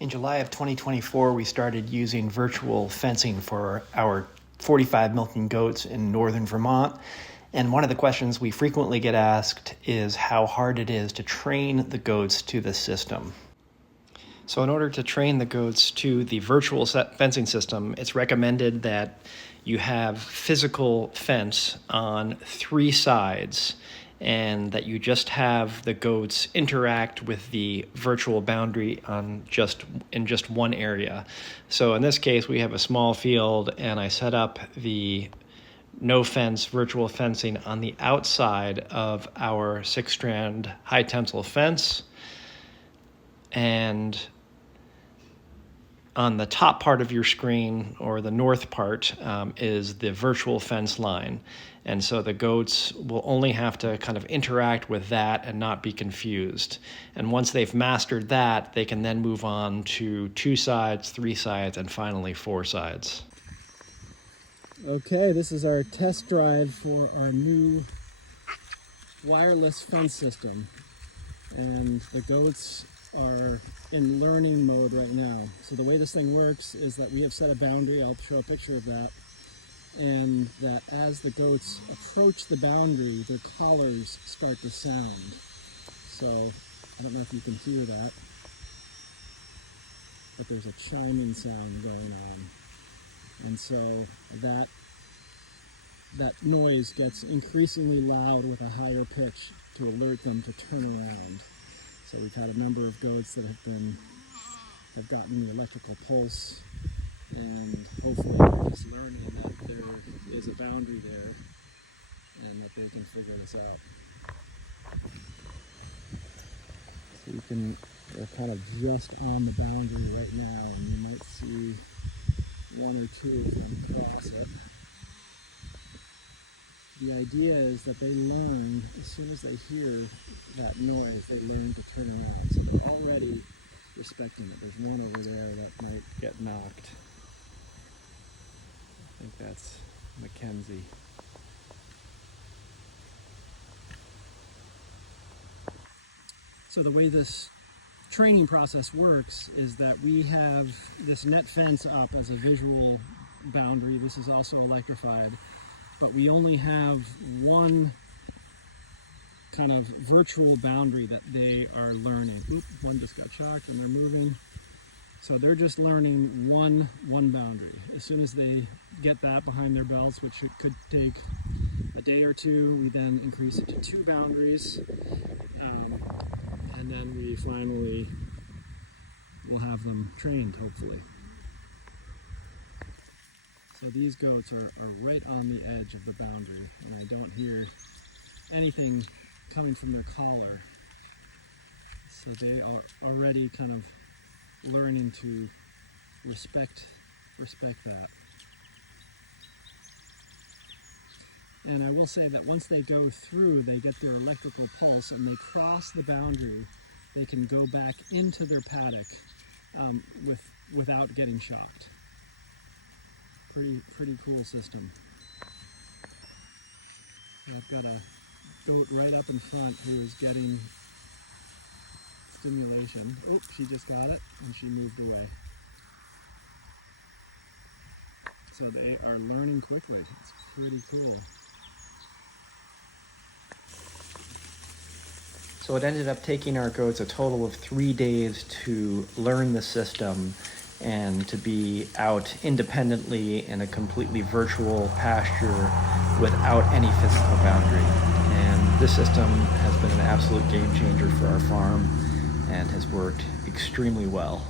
In July of 2024, we started using virtual fencing for our 45 milking goats in northern Vermont. And one of the questions we frequently get asked is how hard it is to train the goats to the system. So in order to train the goats to the virtual fencing system, it's recommended that you have physical fence on 3 sides and that you just have the goats interact with the virtual boundary in just one area. So in this case, we have a small field, and I set up the no fence virtual fencing on the outside of our 6-strand high tensile fence, and on the top part of your screen, or the north part, is the virtual fence line. And so the goats will only have to kind of interact with that and not be confused. And once they've mastered that, they can then move on to 2 sides, 3 sides, and finally 4 sides. Okay, this is our test drive for our new wireless fence system. And the goats are in learning mode right now. So the way this thing works is that we have set a boundary. I'll show a picture of that. And that as the goats approach the boundary, their collars start to sound. So I don't know if you can hear that, but there's a chiming sound going on. And so that noise gets increasingly loud with a higher pitch to alert them to turn around. So we've had a number of goats that have gotten the electrical pulse, and hopefully they're just learning that there is a boundary there and that they can figure this out. So they're kind of just on the boundary right now, and you might see 1 or 2 of them cross it. The idea is that they learn, as soon as they hear that noise, they learn to turn around. So they're already respecting it. There's one over there that might get knocked. I think that's Mackenzie. So the way this training process works is that we have this net fence up as a visual boundary. This is also electrified. But we only have one kind of virtual boundary that they are learning. Oop, one just got shocked and they're moving. So they're just learning one boundary. As soon as they get that behind their belts, which it could take a day or 2, we then increase it to 2 boundaries. And then we finally will have them trained, hopefully. So these goats are right on the edge of the boundary, and I don't hear anything coming from their collar. So they are already kind of learning to respect that. And I will say that once they go through, they get their electrical pulse and they cross the boundary, they can go back into their paddock without getting shocked. Pretty cool system. I've got a goat right up in front who is getting stimulation. Oh, she just got it and she moved away. So they are learning quickly. It's pretty cool. So it ended up taking our goats a total of 3 days to learn the system and to be out independently in a completely virtual pasture without any physical boundary. And this system has been an absolute game changer for our farm and has worked extremely well.